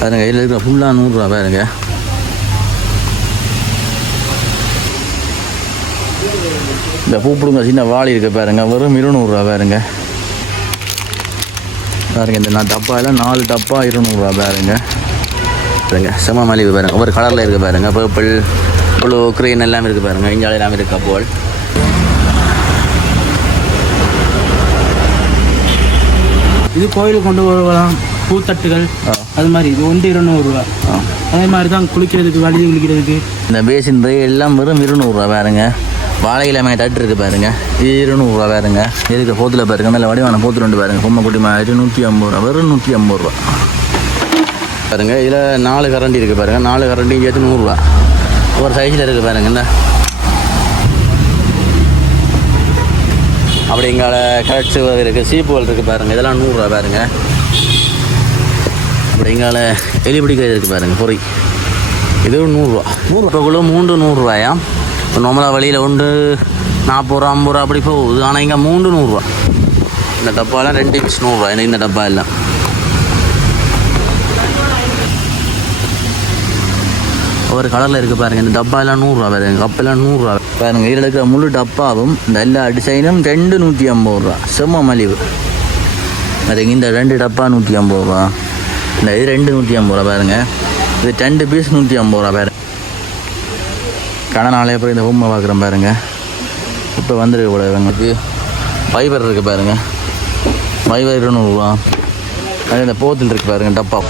பாருங்க. இதில் இருக்கிற ஃபுல்லாக 100 ரூபா பாருங்க. இந்த பூ பிடுங்க சின்ன வாளி இருக்குது பாருங்க, வெறும் 200 ரூபா பாருங்க. பாருங்க இந்த டப்பா எல்லாம் 4 டப்பா 200 ரூபா பாருங்க. பாருங்க செம மலிவு பாருங்க. ஒவ்வொரு கலரில் இருக்குது பாருங்க. பர்பிள், ப்ளூ, க்ரீன் எல்லாம் இருக்குது பாருங்க. இஞ்சால் எல்லாமே இருக்குது கப்போல். இது கோயிலுக்கு கொண்டு வரலாம் பூத்தட்டுகள் அது மாதிரி. இது 200 ரூபா. அதே மாதிரி தான் குளிக்கிறதுக்கு, வலி குளிக்கிறதுக்கு இந்த பேசின் ட்ரே எல்லாம் வெறும் 200 ரூபா பாருங்க. வாழையிலமே தட்டு இருக்குது பாருங்க, இது 200 ரூபா பாருங்க. இருக்கிற போத்தில் பாருங்க, நல்ல வடிவான போத்தில் உண்டு பாருங்க. பொம்மை குட்டி மாதிரி 150 ரூபா, வெறும் 150 ரூபா பாருங்க. இதில் 4 கரண்டி இருக்குது பாருங்க. 4 கரண்டி சேர்த்து 100 ரூபா. ஒரு சைஸில் இருக்குது பாருங்க. இந்த அப்படி இங்கால கரெக்ட் இருக்குது, சீப்புகள் இருக்குது பாருங்க. இதெல்லாம் 100 ரூபா பாருங்க. அப்படி இங்கால எலி பிடிக்கிறது இருக்குது பாருங்க, பொறி. இது 100 ரூபா. 100 ரூபாக்குள்ள 3 100 ரூபாயா. இப்போ நார்மலாக வழியில் உண்டு 40 ரூபா 50 ரூபா அப்படி போகுது. ஆனால் இங்கே 3 100 ரூபா. இந்த டப்பாலாம் 2 பீஸ் 100 ரூபா. இந்த டப்பா எல்லாம் ஒரு கலரில் இருக்குது பாருங்கள். இந்த டப்பா எல்லாம் 100 ரூபா பாருங்க. கப்பெல்லாம் 100 ரூபா பாருங்க. இதில் இருக்கிற முழு டப்பாவும் இந்த எல்லா டிசைனும் 2 150 ரூபா. செம்ம மலிவு பாருங்க. இந்த 2 டப்பா 150 ரூபா. இந்த இது 2 150 ரூபா பாருங்க. இது 2 பீஸ் 150 ரூபா பாருங்க. கடை நாளே அப்புறம் இந்த பொம்மை பார்க்குறேன் பாருங்க. இப்போ வந்துருக்கு கூட எங்களுக்கு ஃபைபர் இருக்குது பாருங்க. ஃபைபர் 200 ரூபா. அது இந்த போத்தில் இருக்குது பாருங்க டப்பா.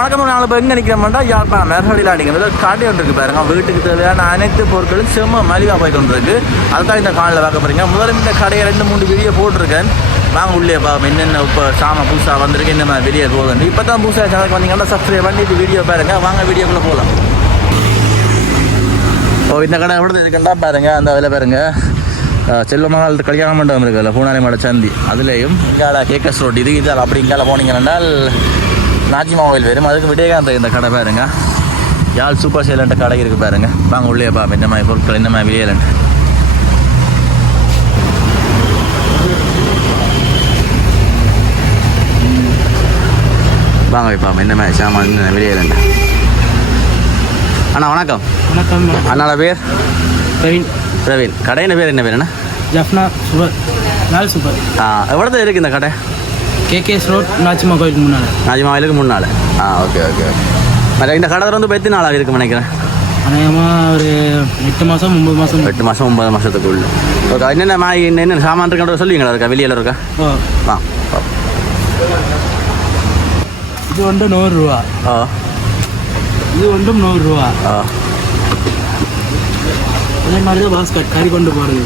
வணக்கம். நாலு இப்போ எங்கே நிற்கிறோம்னா யாழ்ப்பாணம் மேற்கொள்ளில் அடிக்கிறது காட்டி ஒன்று இருக்குது பாருங்க. வீட்டுக்கு தேவையான அனைத்து பொருட்களும் செம்ம மலிவாக போய் கொண்டு இருக்குது. அதுதான் இந்த காலையில் பார்க்க போகிறீங்க. முதல்ல இந்த கடையை 2 3 வீடியோ போட்டிருக்கேன். வாங்க உள்ளே என்னென்ன இப்போ சாமான் புதுசாக வந்திருக்கு, என்ன வெளியே போகுது. இப்போ தான் புதுசாக சேனலுக்கு வந்தீங்கன்னா சப்ஸ்கிரைப் பண்ணி இது வீடியோ பாருங்க. வாங்க வீடியோக்குள்ளே போகலாம். இந்த கடை எவ்வளோ இருக்குண்டா பாருங்க. அந்த அதில் பாருங்க செல்வமகள் கல்யாண மண்டபம் இருக்குல்ல, பூனாரி மாட சந்தி, அதுலேயும் இங்கால கேக்கஸ் ரோட் இது இதால் அப்படி இங்கால போனீங்கன்னா நாச்சிமா கோயில் வரும். அதுக்கு விடேகாந்த இந்த கடை பாருங்க. யாழ் சூப்பர் சேலண்ட கடை இருக்குது பாருங்க. வாங்க உள்ளே இந்த மாதிரி பொருட்கள் இந்த மாதிரி வெளியேலண்ட். வாங்க வைப்பாங்க இந்த மாதிரி சாமான் வெளியேலண்ட். அண்ணா வணக்கம். வணக்கம். அண்ணாட பேர் பிரவீன். பிரவீன். கடையின் பேர் என்ன பேர் அண்ணா? ஜஃப்னா சூப்பர், நாள் சூப்பர். எவ்வளோ இருக்குது இந்த கடை? கேகேஎஸ் ரோட், நாச்சிமா கோயிலுக்கு முன்னால். நாச்சிமா கோயிலுக்கு முன்னால். Okay okay okay. மற்ற இந்த கடை வந்து எத்தனை நாளாக இருக்குன்னு நினைக்கிறேன்? அநேகமாக ஒரு 8 மாதம் 9 மாதம். 8 மாதம் 9 மாதத்துக்குள்ள. ஓகே. என்னென்ன சாமான் இருக்குன்ற சொல்லுவீங்களா? இருக்கா வெளியில் இருக்கா? இது 100 ரூபா. இது 100 ரூபா. அதே மாதிரி தான் பாஸ்கட் கறி கொண்டு போகிறது.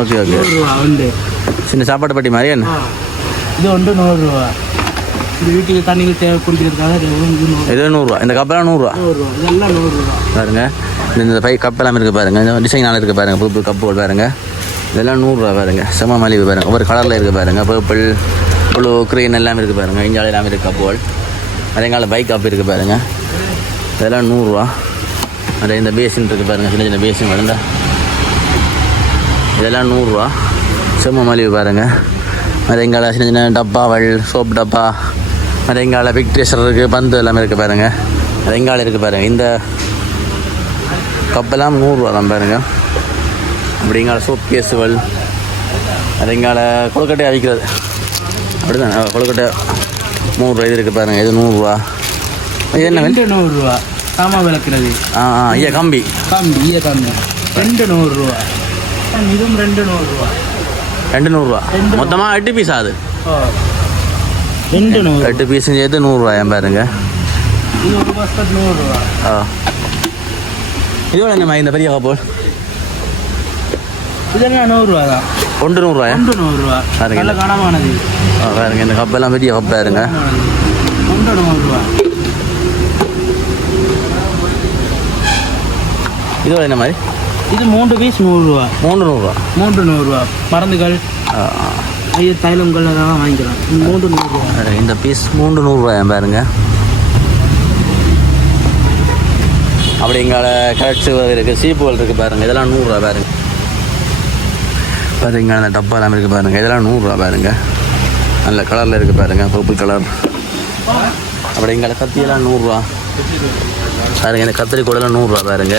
Okay okay. 100 ரூபா உண்டு. சின்ன சாப்பாடு பட்டி மாதிரி என்ன? இது 100 ரூபா. இந்த வீட்டுக்கு தண்ணிக்கு தேவை குடிக்கிறதுக்காக இது 100 ரூபா. இந்த கப்பெல்லாம் 100 ரூபா. இதெல்லாம் 100 ரூபா பாருங்க. இந்த கப்பெல்லாம் இருக்குது பாருங்க. இந்த டிசைனால் இருக்குது பாருங்க. புது கப்பு பாருங்க. இதெல்லாம் 100 ரூபா பாருங்க. செம மலிவு பாருங்க. ஒவ்வொரு கலரில் இருக்குது பாருங்க. பர்பிள், ப்ளூ, க்ரீன் எல்லாமே இருக்குது பாருங்க. இஞ்சால் எல்லாமே இருக்குது கப்புகள். அதேங்கால பைக் கப்பு இருக்குது பாருங்க. இதெல்லாம் 100 ரூபா. அதே இந்த பேசின் இருக்குது பாருங்க. சின்ன சின்ன பேசின் வளர்ந்தா இதெல்லாம் 100 ரூபா. செம்ம மலிவு பாருங்க. அது எங்கால சின்ன சின்ன டப்பாவல், சோப் டப்பா, அது எங்கால பிக் ட்ரெஷர் இருக்குது, பந்து எல்லாமே இருக்குது பாருங்க. அது எங்கால இருக்குது பாருங்க. இந்த கப்பெல்லாம் 100 ரூபா தான் பாருங்க. அப்படி எங்கால சோப் கேஸுகள், அது எங்கால கொழுக்கட்டை அவிக்கிறது அப்படி தான். கொழுக்கட்டை 100 ரூபா. இது இருக்குது பாருங்க. இது 100 ரூபா. இது என்ன? 100 ரூபா. சாமான் விளக்குறது. ஐயா கம்பி கம்பி ஈய கம்பி 200 ரூபா. இதுவும் 200 ரூபா. 200 ரூபா. மொத்தமாக 8 பீஸ் ஆகுது. 8 பீஸ் சேர்த்து 100 ரூபாய் பாருங்க. இது ஒரு பாஸ்கட் 100 ரூபா. இது என்னம்மா இந்த பெரிய கப்போல்? இதெல்லாம் 100 ரூபா தான். 100 ரூபாயா? 100 ரூபா. நல்ல கனமானது பாருங்க. இந்த கப்பெல்லாம் பெரிய கப்பாக இருங்க. 100 ரூபா. இது என்ன மாதிரி? இது 3 பீஸ் 100 ரூபா. 3 100 ரூபா. 100 ரூபா. மருந்துகள், தைலங்கள் எல்லாம் வாங்கிக்கலாம். 100 ரூபா. இந்த பீஸ் 100 ரூபாயா பாருங்க. அப்படி இங்கால கரெக்ட் இருக்குது, சீப்புகள் இருக்குது பாருங்க. இதெல்லாம் 100 ரூபா பாருங்க. பாருங்க அந்த டப்பா எல்லாமே இருக்குது பாருங்கள். இதெல்லாம் 100 ரூபா பாருங்க. நல்ல கலரில் இருக்குது பாருங்கள், பர்பிள் கலர். அப்படி எங்களை கத்தியெல்லாம் 100 ரூபா பாருங்க. இந்த கத்திரி கூடலாம் 100 ரூபா பாருங்க,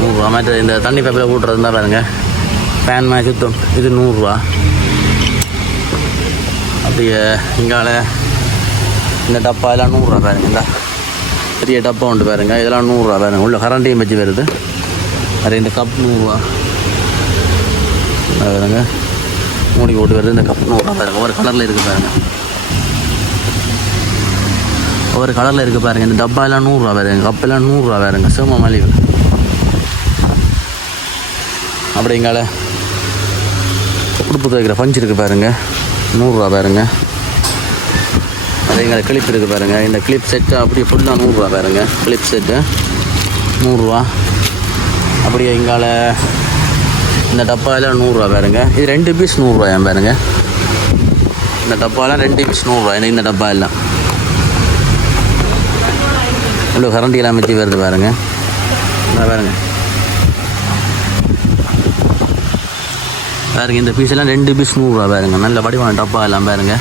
100 ரூபா. மற்ற இந்த தண்ணி பேப்பில் கூட்டுறது தான் பாருங்க, ஃபேன் மாதிரி சுத்தம், இது 100 ரூபா. அப்படியே இங்கால இந்த டப்பா எல்லாம் 100 ரூபா பாருங்க. இந்த பெரிய டப்பா உண்டு பாருங்க, இதெல்லாம் 100 ரூபா பாருங்க. உள்ள கரண்டையும் வச்சு வருது. அது இந்த கப் 100 ரூபா பாருங்க, மூடி போட்டு வருது. இந்த கப் 100 ரூபா பாருங்க. ஒவ்வொரு கலரில் இருக்குது பாருங்க, ஒவ்வொரு கலரில் இருக்குது பாருங்க. இந்த டப்பா எல்லாம் 100 ரூபா பாருங்க, கப் எல்லாம் 100 ரூபா பாருங்க, சேம மலிவு. அப்படிங்கால உடுப்பு துவைக்கிற பஞ்சு இருக்குது பாருங்க, 100 ரூபா பாருங்க. அதே கிளிப் இருக்குது பாருங்க. இந்த கிளிப் செட்டு அப்படியே ஃபுல்லாக 100 ரூபா பாருங்க. கிளிப் செட்டு 100 ரூபா. அப்படியே இங்கால இந்த டப்பாலாம் 100 ரூபா பாருங்க. இது 2 பீஸ் 100 ரூபாயா பாருங்க. இந்த டப்பாலாம் 2 பீஸ் 100 ரூபா. இந்த டப்பா எல்லாம் இவ்வளோ கரண்டி எல்லாம் வச்சு வருது பாருங்க. பாருங்க பாருங்க, இந்த பீஸ் எல்லாம் 2 பீஸ் 100 ரூபா பாருங்க. நல்ல வடிவான டப்பா எல்லாம் பாருங்க.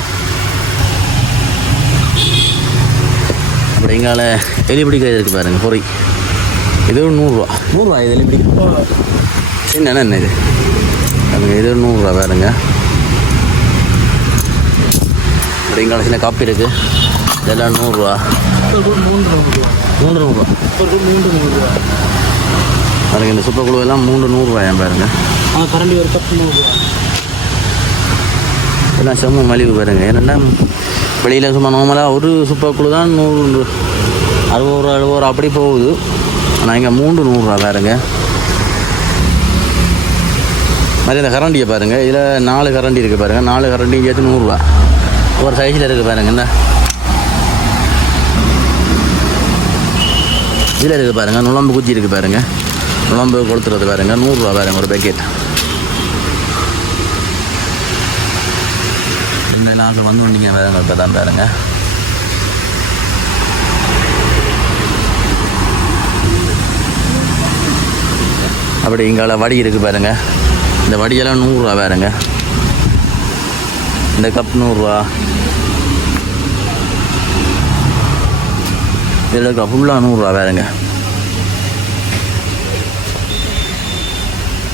அப்படி இங்கால எலி பிடிக்கிறது இருக்குது பாருங்க, பொறி. இது 100 ரூபா. 100 ரூபா இது எலி பிடிக்க என்ன இது பாருங்க, இது 100 ரூபா பாருங்க. அப்படி இங்கால சின்ன காப்பி இருக்குது, இதெல்லாம் 100 ரூபா. 3 ரூபா பாருங்க. இந்த சுப்ப குழு எல்லாம் 100 ரூபாயா பாருங்க. கரண்டி ஒரு கப் 100 ரூபா. எல்லாம் செம்ம மலிவு பாருங்க. ஏன்னா வெளியில் சும்மா நார்மலாக ஒரு சுப்பா குழு தான் 100, 60 ரூபா அப்படி போகுது. ஆனால் இங்கே 100 ரூபா பாருங்க. மாதிரி இந்த கரண்டியை பாருங்கள், இதில் 4 கரண்டி இருக்குது பாருங்கள். 4 கரண்டியும் சேர்த்து 100 ரூபா. ஒரு சைஸில் இருக்குது பாருங்க. இந்த இதில் இருக்குது பாருங்கள், நுழம்பு குச்சி இருக்குது பாருங்கள், நுழம்பு கொடுத்துறது பாருங்கள், 100 ரூபா பாருங்க ஒரு பேக்கெட். இந்த நாங்கள் வந்து வண்டிங்க பாருங்க, இப்போ தான் பாருங்க. அப்படி இங்கால வடி இருக்குது பாருங்க. இந்த வடியெல்லாம் 100 ரூபா பாருங்க. இந்த கப் 100 ரூபா. இதில் இருக்க ஃபுல்லாக 100 ரூபா பாருங்க.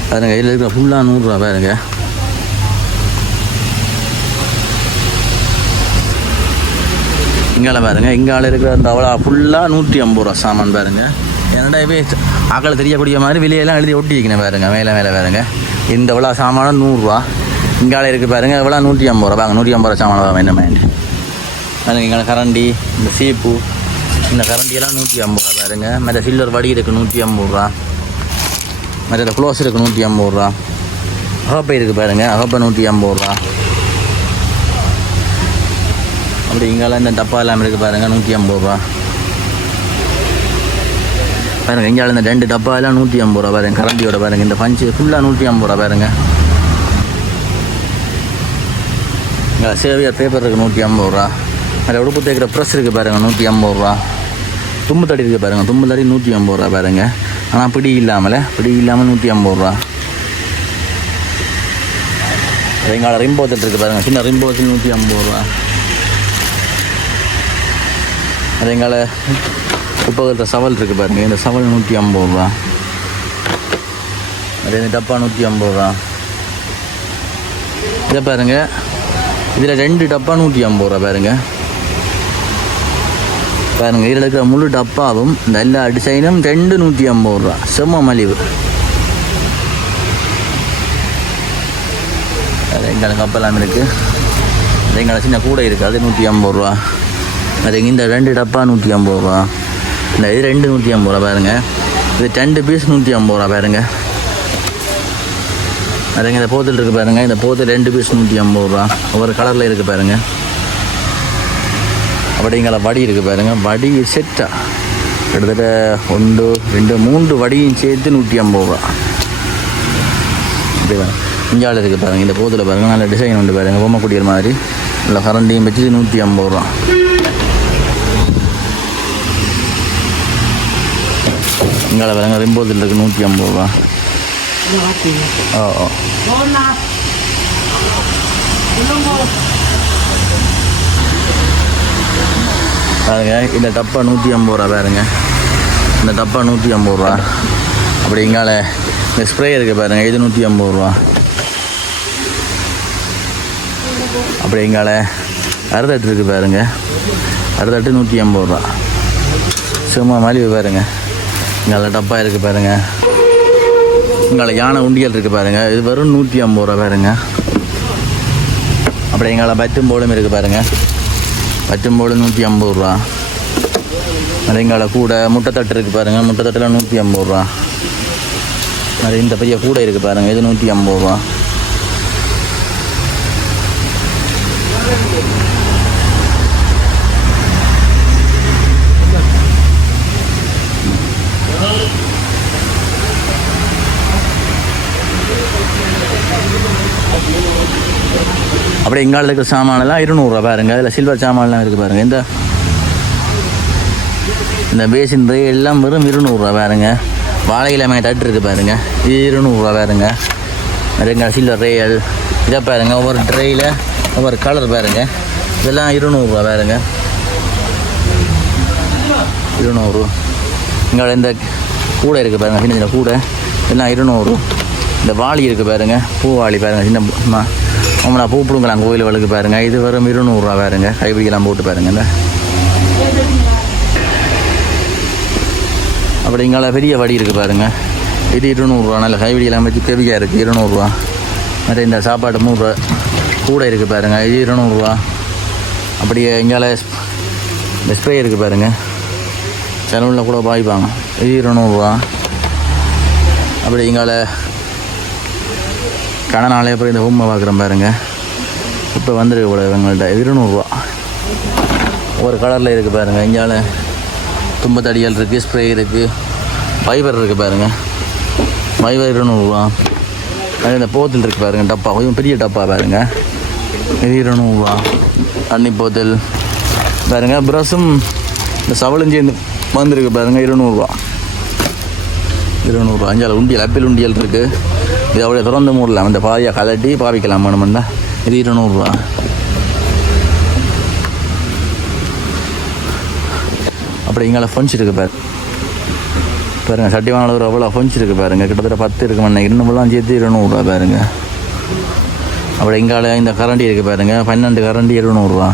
பாருங்க, இதில் இருக்க ஃபுல்லாக 100 ரூபா பாருங்க. இங்கால பாருங்க, இங்கால இருக்கிற அந்த அவ்வளோ ஃபுல்லாக 150 ரூபா சாமான் பாருங்க. என்னடா இப்போ ஆக்களை தெரியக்கூடிய மாதிரி வெளியெல்லாம் எழுதி ஒட்டி வைக்கணும் பாருங்க. மேலே பாருங்க, இந்த இவ்வளோ சாமானும் 100 ரூபா. இங்கால இருக்குது பாருங்க, இவ்வளோ 150 ரூபா பாருங்க. 150 ரூபா சாமான வேண்டாம் வேண்டி பாருங்க. இங்கே கரண்டி, இந்த சீப்பு, இந்த கரண்டியெல்லாம் 150 ரூபா பாருங்க. மற்ற சில்லர் வடி இருக்குது 150 ரூபா. மற்ற இந்த க்ளோஸ் இருக்குது 150 ரூபா. அகப்பை இருக்குது பாருங்க, அகப்பை 150 ரூபா. அப்படி இங்கால இந்த டப்பா எல்லாம் இருக்குது பாருங்க, 150 ரூபா பாருங்க. இங்கால இந்த 2 டப்பா எல்லாம் 150 ரூபா பாருங்க. கரண்டியோட பாருங்க, இந்த பஞ்சு ஃபுல்லாக 150 ரூபா பாருங்க. இங்கே சேவியர் பேப்பர் இருக்குது 150 ரூபா. அதில் உடுப்பு தேய்க்கிற ப்ரெஸ் இருக்குது பாருங்க, 150 ரூபா. தும்பு தடி இருக்குது பாருங்க, தும்பு தடி 150 ரூபா பாருங்க. ஆனால் பிடி இல்லாமல் 150 ரூபா. எங்களோட ரிம்போத்தல் இருக்குது பாருங்க, சின்ன ரிம்போத்தில் 150 ரூபா. அது எங்களை உப்பகத்த சவல் இருக்குது பாருங்க, இந்த சவல் 150 ரூபா. அதே இந்த டப்பா 150 ரூபா. இதை பாருங்க, இதில் 2 டப்பா 150 ரூபா பாருங்க. பாருங்க, இதில் இருக்கிற முழு டப்பாவும் இந்த எல்லா டிசைனும் 2 150 ரூபா. செம்ம மலிவு. அது எங்களை கப்பெல்லாம் இருக்குது. அது எங்களை சின்ன கூடை இருக்குது, அது 150 ரூபா. அது இந்த 2 டப்பா 150 ரூபா. இந்த இது 2 150 ரூபா பாருங்க. இது 2 பீஸ் 150 ரூபா பாருங்க. அதுங்க இந்த போத்தல் இருக்குது பாருங்க, இந்த போத்தல் 2 பீஸ் 150 ரூபா. ஒவ்வொரு கலரில் இருக்குது பாருங்க. அப்படிங்கிற வடி இருக்குது பாருங்க, வடி செட்டா கிட்டத்தட்ட 1 2 3 வடியும் சேர்த்து 150 ரூபா. இப்படி இஞ்சால் இருக்குது பாருங்கள், இந்த போத்தில் பாருங்கள், நல்ல டிசைன் உண்டு பாருங்கள், பொம்மை குடிக்கிற மாதிரி நல்ல கரண்டியும் வச்சு 150 ரூபா. இங்கால பாருங்க, ரிம்போத்தில் இருக்குது 150 ரூபா. ஓ ஓ பாருங்க இந்த டப்பா 150 ரூபா பாருங்க. இந்த டப்பா 150 ரூபா. அப்படி இங்கால இந்த ஸ்ப்ரே இருக்குது பாருங்கள், இது 150 ரூபா. அப்படி இங்கால அறுதட்டு இருக்குது பாருங்கள், அறுதட்டு 150 ரூபா. சும்மா மலிவு பாருங்கள். இங்கால டப்பா இருக்குது பாருங்கள். இங்கால யானை உண்டியல் இருக்குது பாருங்கள், இது வெறும் 150 ரூபா பாருங்கள். அப்படி எங்களை பச்சும்போலும் இருக்குது பாருங்கள், பச்சும்போலும் 150 ரூபா. அது எங்களை கூட முட்டைத்தட்டு இருக்குது பாருங்கள், முட்டைத்தட்டில் 150 ரூபா. அது இந்த பெரிய கூடை இருக்குது பாருங்கள், இது 150 ரூபா. அப்படி எங்கால இருக்கிற சாமானெல்லாம் 200 ரூபா பாருங்க. இதில் சில்வர் சாமான்லாம் இருக்குது பாருங்கள். இந்த பேசின் ட்ரே எல்லாம் வெறும் 200 ரூபா பாருங்க. வாழை இல்லாம தட்டு இருக்குது பாருங்க, இது 200 ரூபா பாருங்க. நிறைய சில்வர் ரேயல் இதை பாருங்க, ஒவ்வொரு ட்ரேயில் ஒவ்வொரு கலர் பாருங்க, இதெல்லாம் 200 ரூபா பாருங்க, 200. இங்கே இந்த கூடை இருக்குது பாருங்க, சின்ன சின்ன கூடை எல்லாம் 200. இந்த வாளி இருக்குது பாருங்க, பூவாளி பாருங்க, சின்ன அவங்களா பூ பிடுங்கலாம் கோயில் வழக்கு பாருங்க, இது வெறும் 200 ரூபா பாருங்க. கைப்பிடிக்கலாம் போட்டு பாருங்க. இந்த அப்படி இங்கால பெரிய வடி இருக்குது பாருங்கள், இது 200 ரூபா. நல்ல கைவிடியெல்லாம் வச்சு கெவியாக இருக்குது, 200 ரூபா. மற்ற இந்த சாப்பாடு 3 ரூபா கூட இருக்குது பாருங்கள், இது 200 ரூபா. அப்படியே இங்கால இந்த ஸ்ப்ரே இருக்குது பாருங்கள், சலூனில் கூட பாய்ப்பாங்க, இது 200 ரூபா. அப்படி இங்கால கடனாலே அப்புறம் இந்த ஹோம்மை பார்க்குறேன் பாருங்கள், இப்போ வந்துருக்கு கூட இவங்கள்ட்ட 200 ரூபா. ஒரு கலரில் இருக்குது பாருங்கள். இங்கால தும்பத்தடியல் இருக்குது, ஸ்ப்ரே இருக்குது, ஃபைபர் இருக்குது பாருங்கள், ஃபைபர் 200 ரூபா. அது இந்த போத்தல் இருக்குது பாருங்கள், டப்பா கொஞ்சம் பெரிய டப்பா பாருங்கள், இது 200 ரூபா. தண்ணி போத்தல் பாருங்கள், ப்ரஷும் இந்த சவலும் சேர்ந்து வந்துருக்கு பாருங்கள், 200 ரூபா. 200 ரூபா. அஞ்சால் உண்டியல், ஆப்பிள் உண்டியல் இருக்குது, இது அப்படியே திறந்து மூடலாம், இந்த பாதியாக கலட்டி பாவிக்கலாம் வேணுமெண்டா, இது 200 ரூபா. அப்படி இங்கே ஃபன்ஸ் இருக்குது பாருங்கள், சட்டி வாங்கினது அவ்வளோ ஃபன்ஸ் இருக்குது பாருங்கள், கிட்டத்தட்ட 10 இருக்கு மண்ணை, இன்னும்லாம் சேர்த்து 200 ரூபா பாருங்கள். அப்படி இங்கால இந்த கரண்டி இருக்குது பாருங்கள், 12 கரண்டி 200 ரூபா.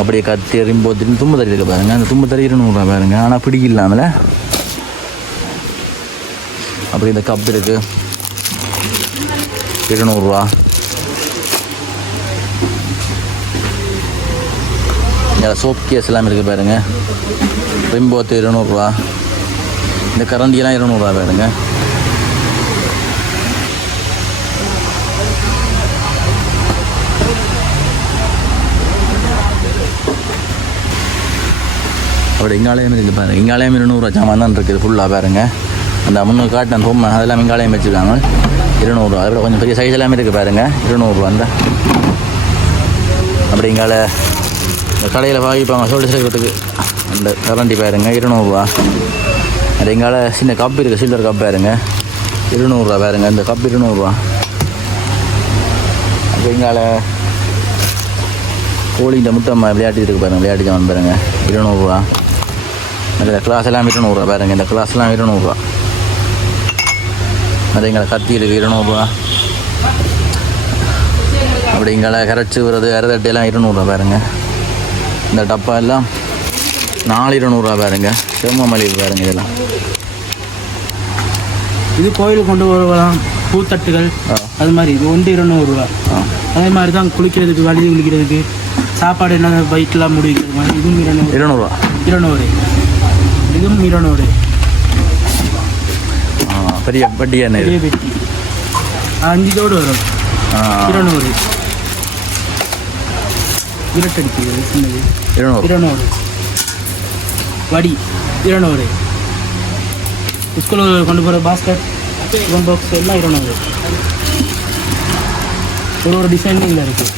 அப்படியே கத்தி எறிம்போத்து தும்பத்தறி இருக்குது பாருங்கள், அந்த தும்பத்தறி 200 ரூபா பாருங்கள், ஆனால் பிடிக்கலாமல. அப்படி இந்த கப் இருக்குது 200 ரூபா. இங்கே சோப் கேஸ் எல்லாம் இருக்குது பாருங்கள், ரிம்போத்து 200 ரூபா. இந்த கரண்டியெல்லாம் 200 ரூபா பாருங்க. அப்படி இங்காலயம் இருக்குது பாருங்கள், இங்காலயம் 200 ரூபா சாமான் தான் இருக்குது ஃபுல்லாக பாருங்க. அந்த முன்னூறு காட்டின பொம்மை அதெல்லாம் இங்காலயம் வச்சுருக்காங்க, 200 ரூபா. அதோட கொஞ்சம் பெரிய சைஸ் எல்லாமே இருக்குது பாருங்கள், 200 ரூபா. அந்த அப்படி இங்கால இந்த கடையில் வாங்கிப்பாங்க சோல்டு சேர்க்கிறதுக்கு அந்த கரண்டி பாருங்க, 200 ரூபா. அது எங்கால சின்ன கப் இருக்குது, சில்வர் கப் பாருங்க, 200 ரூபா பாருங்க. இந்த கப் 200 ரூபா. அப்போ எங்கால கோழி இந்த முட்டை விளையாட்டு இருக்குது பாருங்கள், விளையாட்டு ஜாமான் பாருங்க, 200 ரூபா. இந்த கிளாஸ் எல்லாம் 200 ரூபா பாருங்க, இந்த கிளாஸ்லாம் 200 ரூபா. அது எங்களை கத்தி இருக்குது 200 ரூபா. அப்படி எங்களை கரைச்சி வருது அரைதட்டையெல்லாம் 200 ரூபா பாருங்க. இந்த டப்பா எல்லாம் 400 ரூபா பாருங்க, செம்ம மலிவு பாருங்க. இதெல்லாம் இது கோயிலுக்கு கொண்டு வரலாம், பூத்தட்டுகள் அது மாதிரி, இது 200 ரூபா. அதே மாதிரி தான் குளிக்கிறதுக்கு, வலி குளிக்கிறதுக்கு, சாப்பாடு என்ன வயிற்றுலாம் முடிக்கிறது மாதிரி, இதுவும் 200 ரூபா. 200 இதுவும் 200. பெரிய பெட்டி என்ன, பெரிய பெட்டி 5 தோடு வரும், 200. விரட்டடிக்கிறது சின்னது 200. வடி 200. ஸ்கூலில் கொண்டு போகிற பாஸ்கெட், டிஃபன் பாக்ஸ் எல்லாம் 200. ஒரு டிசைனிங்கில் இருக்குது.